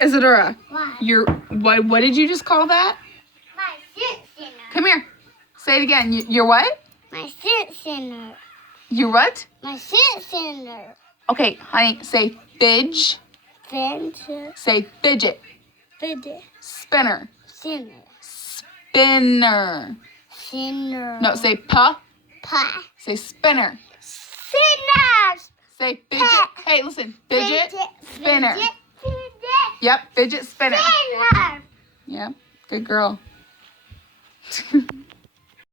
Isadora, What? what did you just call that? My Fidget Spinner. Come here. Say it again. You're what? My Fidget Spinner. You what? My Fidget Spinner. Okay, honey, say fidge. Fidget. Say fidget. Fidget Spinner. Spinner. Spinner. Spinner. No, say pa. Pa. Say spinner. Spinners. Say fidget. Hey, listen. Fidget spinner. Fidget. Yep, fidget spinner. Spinner. Yep, good girl.